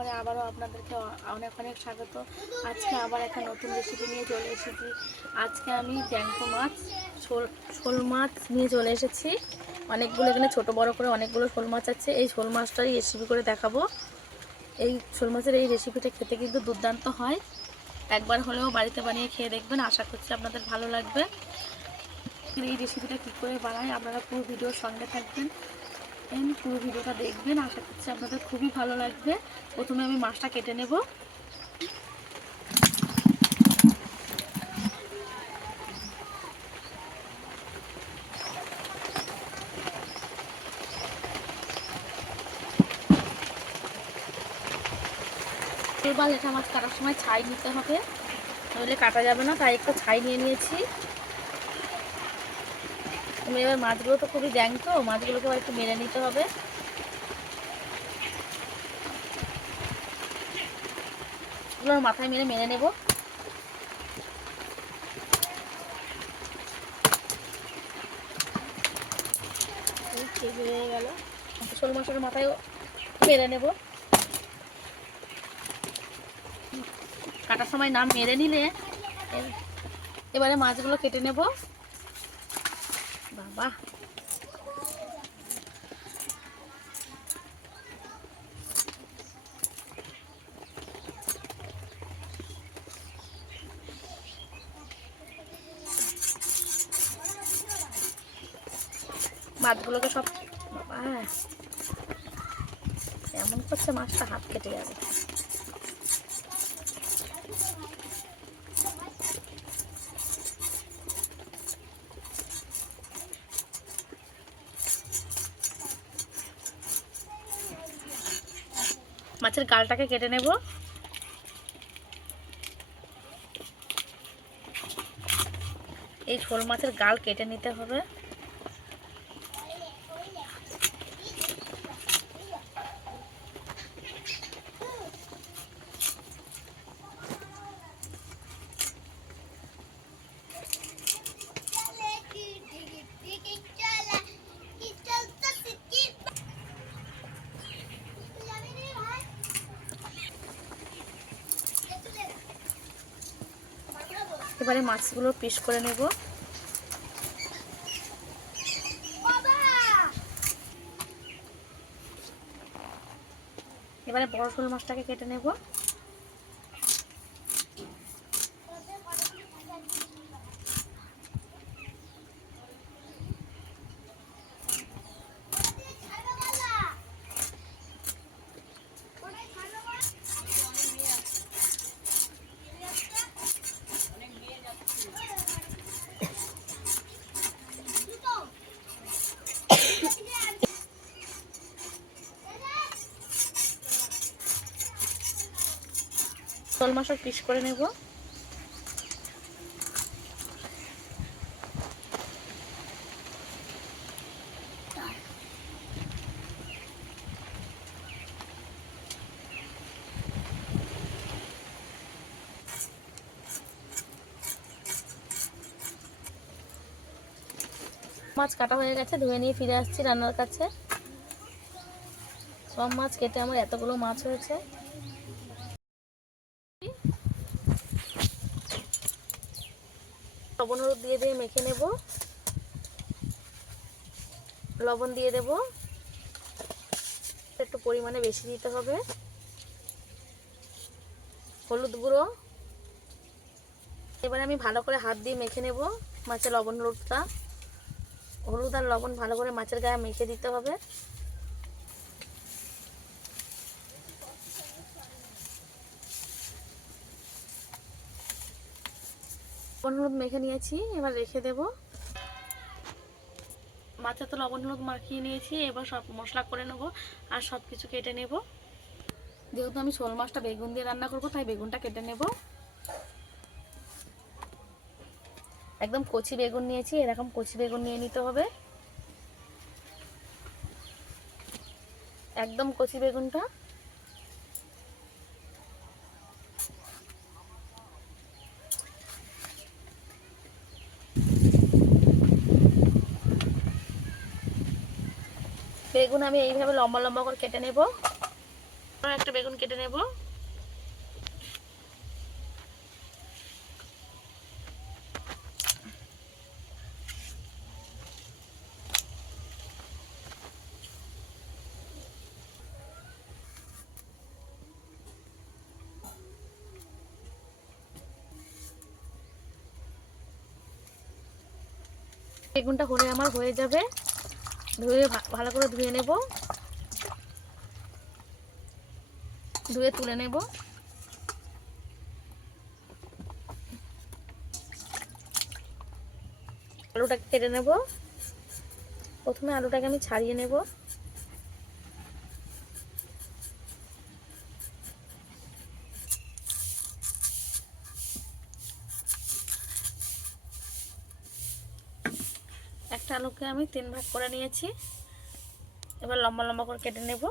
রান্নাঘরে আবারও আপনাদেরকে অনেক অনেক স্বাগত। আজকে আবার একটা নতুন রেসিপি নিয়ে চলে এসেছি। আজকে আমি জ্যান্ত মাছ, শোল মাছ নিয়ে চলে এসেছি। অনেকগুলো এখানে ছোট বড় করে অনেকগুলো শোল মাছ আছে। এই শোল মাছটাই রেসিপি করে দেখাবো। এই শোল মাছের এই রেসিপিটা খেতে কিন্তু দুর্দান্ত হয়। একবার হলেও বাড়িতে বানিয়ে খেয়ে দেখবেন, আশা করছি আপনাদের ভালো লাগবে। এই রেসিপিটা কী করে বানাই আপনারা পুরো ভিডিওর সঙ্গে থাকবেন, পুরো ভিডিওটা দেখবেন, আশা করছি আপনাদের খুবই ভালো লাগবে। প্রথমে আমি মাছটা কেটে নেব। এবার লেটা মাছ কাটার সময় ছাই নিতে হবে, নইলে কাটা যাবে না, তাই একটু ছাই নিয়ে নিয়েছি। এবার মাছগুলো তো খুবই জ্যান্ত, মাছগুলোকে আবার একটু মেরে নিতে হবে। এগুলোর মাথায় মেরে মেরে নেব। ঠিক হয়ে গেল। শোল মাছের মাথায় মেরে নেব। কাটার সময় না মেরে নিলে এবারে মাছগুলো কেটে নেব। বাবা, মাছগুলোকে সব, বাবা এমন করছে মাছটা হাত কেটে যাবে। মাছের গালটাকে কেটে নেব। এই শোল মাছের গাল কেটে নিতে হবে। এবারে মাছগুলো পিস করে নেব। এবারে বড় শোল মাছটাকে কেটে নেব। শোল মাছও পিস করে নেব। মাছ কাটা হয়ে গেছে, ধুয়ে নিয়ে ফিরে আসছি রান্নার কাছে। সব মাছ কেটে আমার এতগুলো মাছ হয়েছে। লবণ হলুদ দিয়ে দিয়ে মেখে নেব। লবণ দিয়ে দেব, একটু পরিমাণে বেশি দিতে হবে। হলুদ গুঁড়ো। এবারে আমি ভালো করে হাত দিয়ে মেখে নেব মাছের লবণ হলুদটা। হলুদ আর লবণ ভালো করে মাছের গায়ে মেখে দিতে হবে। লবণ হলুদ মেখে নিয়েছি, এবার রেখে দেব। মাছে তো লবণ হলুদ মাখিয়ে নিয়েছি, এবার সব মশলা করে নেব আর সব কিছু কেটে নেব। যেহেতু আমি শোল মাছটা বেগুন দিয়ে রান্না করব, তাই বেগুনটা কেটে নেব। একদম কচি বেগুন নিয়েছি, এরকম কচি বেগুন নিয়ে নিতে হবে। একদম কচি বেগুনটা। বেগুন আমি এইভাবে লম্বা লম্বা করে কেটে নেব। একটা বেগুন কেটে নেব। বেগুনটা হলে আমার হয়ে যাবে, ধুয়ে ভালো করে ধুয়ে নেব, ধুয়ে তুলে নেব। আলুটাকে কেটে নেব। প্রথমে আলুটাকে আমি ছাড়িয়ে নেব। একটা আলুকে আমি 3 ভাগ করে নিয়েছি। এবার লম্বা লম্বা করে কেটে নেব।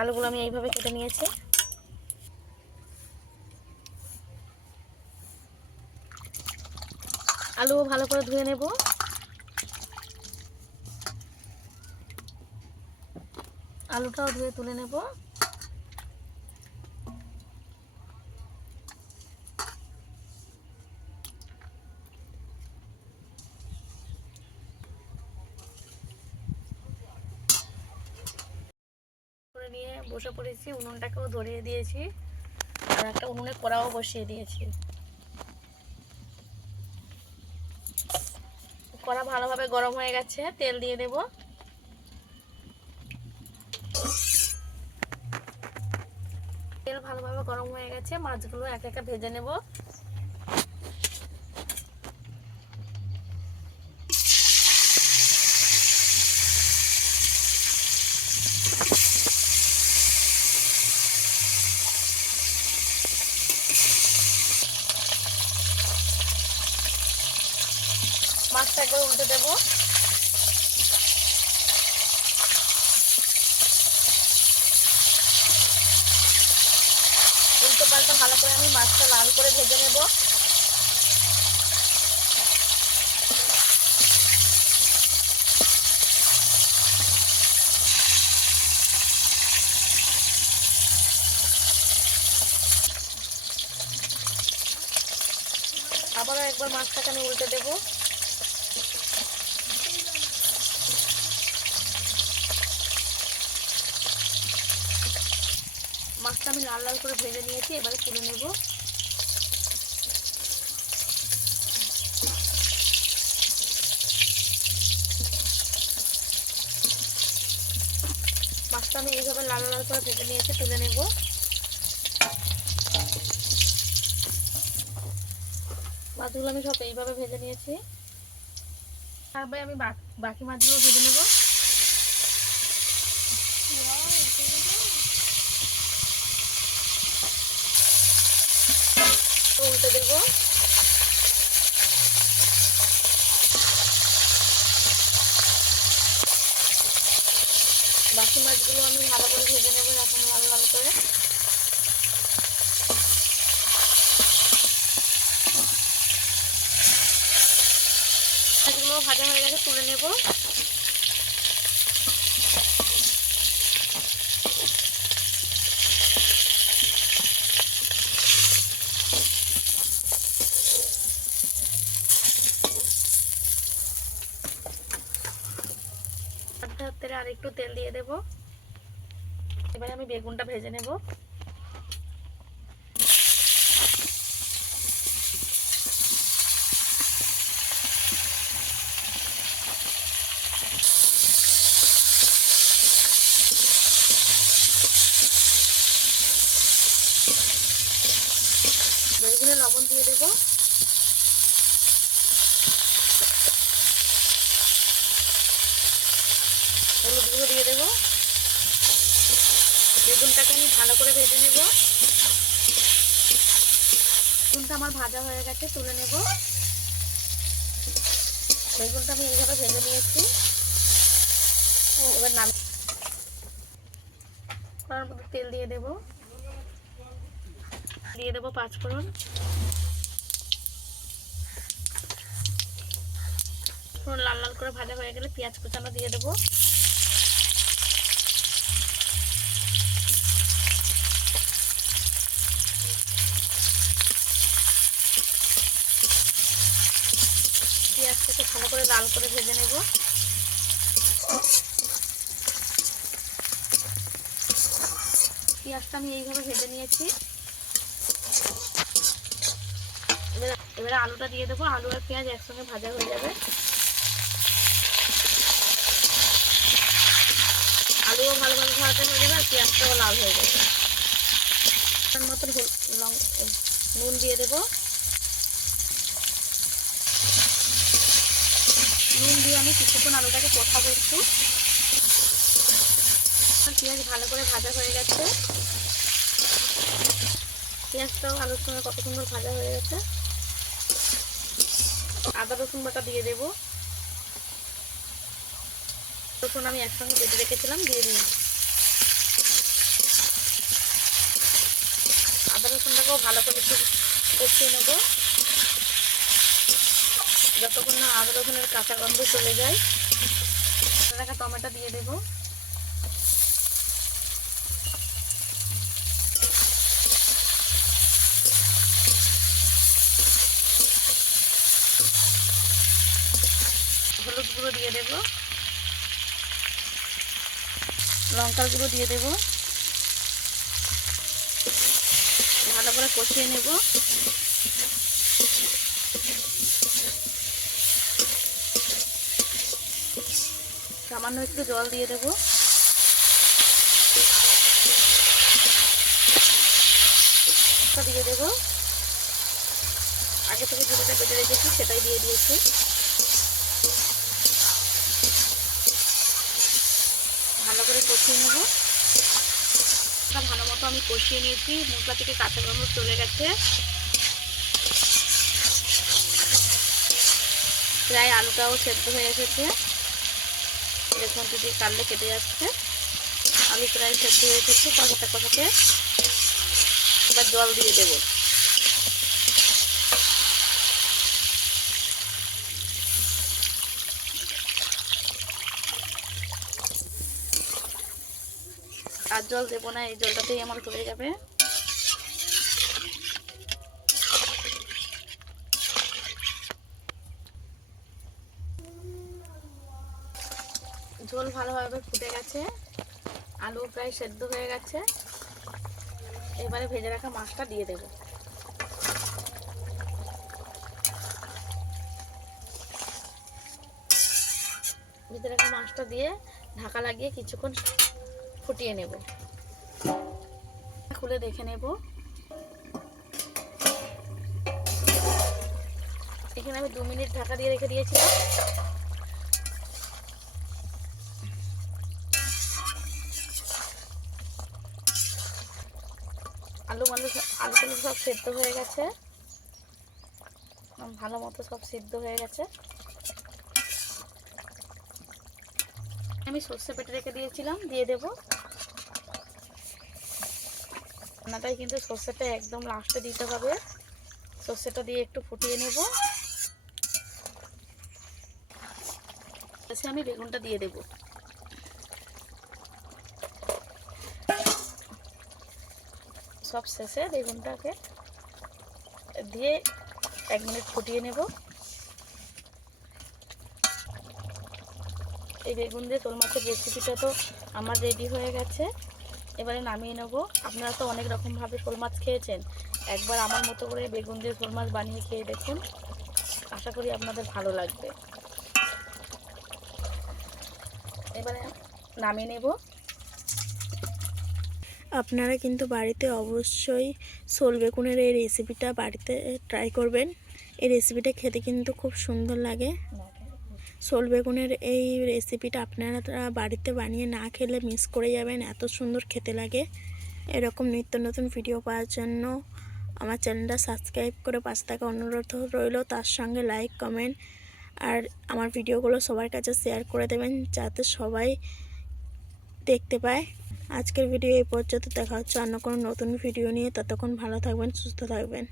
আলুগুলো আমি এইভাবে কেটে নিয়েছি। আলু ভালো করে ধুয়ে নেব। আলুটাও ধুয়ে তুলে নেব। করে নিয়ে বসে পড়েছি, উনুনটাকেও ধরিয়ে দিয়েছি আর একটা উনুনে কড়াও বসিয়ে দিয়েছি। কড়া ভালোভাবে গরম হয়ে গেছে, তেল দিয়ে দেব। তেল ভালোভাবে গরম হয়ে গেছে, মাছগুলো এক একা ভেজে নেব। মাছটা একবার উল্টে দেব। উল্টো পাল্টা ভালো করে আমি মাছটা লাল করে ভেজে নেব। আবারও একবার মাছটাকে আমি উল্টে দেব। মাছটা আমি লাল লাল করে ভেজে নিয়েছি, এবারে তুলে নেব। মাছটা আমি এইভাবে লাল লাল করে ভেজে নিয়েছি, তুলে নেব। মাছগুলো আমি সব এইভাবে ভেজে নিয়েছি। তারপরে আমি বাকি মাছগুলো ভেজে নেব। উল্টে দেব। বাকি মাছগুলো আমি ভালো করে ভেজে নেব এরকম লাল লাল করে। মাছগুলো ভাজা হয়ে গেছে, তুলে নেব। তেলে আর একটু তেল দিয়ে দেব। এবারে আমি বেগুনটা ভেজে নেব। বেগুনে লবণ দিয়ে দেব। হলুদ গুঁড়ো দিয়ে দেব। বেগুনটাকে আমি ভালো করে ভেজে নেব। বেগুনটা আমার ভাজা হয়ে গেছে, তুলে নেব। বেগুনটা আমি এইভাবে ভেজে নিয়েছি। এবার নাম করার মধ্যে তেল দিয়ে দেব। দিয়ে দেব 5 ফোড়ন। পুরো লাল লাল করে ভাজা হয়ে গেলে পেঁয়াজ কুচানো দিয়ে দেবো। পেঁয়াজটাকে ভালো করে লাল করে ভেজে নেব। পেঁয়াজটা আমি এইভাবে ভেজে নিয়েছি। এবারে আলুটা দিয়ে দেবো। আলু আর পেঁয়াজ একসঙ্গে ভাজা হয়ে যাবে। আলুও ভালোভাবে ভাজা হয়ে যাবে আর পেঁয়াজটাও লাল হয়ে যাবে। তার মতন নুন দিয়ে দেবো। নুন দিয়ে আমি কিছুক্ষণ আলুটাকে কষাবো একটু। পেঁয়াজ ভালো করে ভাজা হয়ে গেছে। পেঁয়াজটাও আলুর সঙ্গে কত সুন্দর ভাজা হয়ে গেছে। আদা রসুন বাটা দিয়ে দেবো। রসুন আমি একসঙ্গে বেটে রেখেছিলাম, দিয়ে দিই। আদা রসুনটাকেও ভালো করে একটু কষিয়ে নেবো যতক্ষণ না আদা রসুনের কাঁচা গন্ধ চলে যায়। রাখা টমেটো দিয়ে দেবো। হলুদ গুঁড়ো দিয়ে দেবো। লঙ্কার গুঁড়ো দিয়ে দেবো। ভালো করে কষিয়ে নেব। সামান্য একটু জল দিয়ে দেবো। দিয়ে দেবো। আগে থেকে যেটা বেটে রেখেছি সেটাই দিয়ে দিয়েছি। ভালো করে কষিয়ে নেব। ভালো মতো আমি কষিয়ে নিয়েছি। মশলা থেকে কাঁচা গন্ধ চলে গেছে। প্রায় আলুটাও সেদ্ধ হয়ে এসেছে। দেখুন যদি কাটলে কেটে যাচ্ছে। আলু প্রায় সেদ্ধ হয়ে এসেছে। কষাতে এবার জল দিয়ে দেবো। আর জল দেবো না, এই জলটাতেই আমার হয়ে যাবে। ঝোল ভালোভাবে ফুটে গেছে। আলু প্রায় সেদ্ধ হয়ে গেছে। এবারে ভেজে রাখা মাছটা দিয়ে দেব। ভেজে রাখা মাছটা দিয়ে ঢাকা লাগিয়ে কিছুক্ষণ ফুটিয়ে নেব। খুলে দেখে নেব। এখানে আমি 2 মিনিট ঢাকা দিয়ে রেখে দিয়েছিলাম। আলু সব সেদ্ধ হয়ে গেছে। ভালো মতো সব সিদ্ধ হয়ে গেছে। আমি সর্ষে বেটে রেখে দিয়েছিলাম, দিয়ে দেব। রান্নাটাই কিন্তু সর্ষেটা একদম লাস্টে দিতে হবে। সর্ষেটা দিয়ে একটু ফুটিয়ে নেব। আমি বেগুনটা দিয়ে দেব। সব শেষে বেগুনটাকে দিয়ে 1 মিনিট ফুটিয়ে নেব। এই বেগুন দিয়ে শোল মাছের রেসিপিটা তো আমার রেডি হয়ে গেছে। এবারে নামিয়ে নেব। আপনারা তো অনেক রকমভাবে শোল মাছ খেয়েছেন। একবার আমার মতো করে বেগুন দিয়ে শোল মাছ বানিয়ে খেয়ে দেখুন। আশা করি আপনাদের ভালো লাগবে। এবারে নামিয়ে নেব। আপনারা কিন্তু বাড়িতে অবশ্যই শোল বেগুনের এই রেসিপিটা বাড়িতে ট্রাই করবেন। এই রেসিপিটা খেতে কিন্তু খুব সুন্দর লাগে। শোল বেগুনের এই রেসিপিটা আপনারা বাড়িতে বানিয়ে না খেলে মিস করে যাবেন, এত সুন্দর খেতে লাগে। এরকম নিত্য নতুন ভিডিও পাওয়ার জন্য আমার চ্যানেলটা সাবস্ক্রাইব করে পাশে থাকা অনুরোধ রইল। তার সঙ্গে লাইক কমেন্ট আর আমার ভিডিওগুলো সবার কাছে শেয়ার করে দেবেন যাতে সবাই দেখতে পায়। আজকের ভিডিও এই পর্যন্ত। দেখা হচ্ছে অন্য কোনো নতুন ভিডিও নিয়ে। ততক্ষণ ভালো থাকবেন, সুস্থ থাকবেন।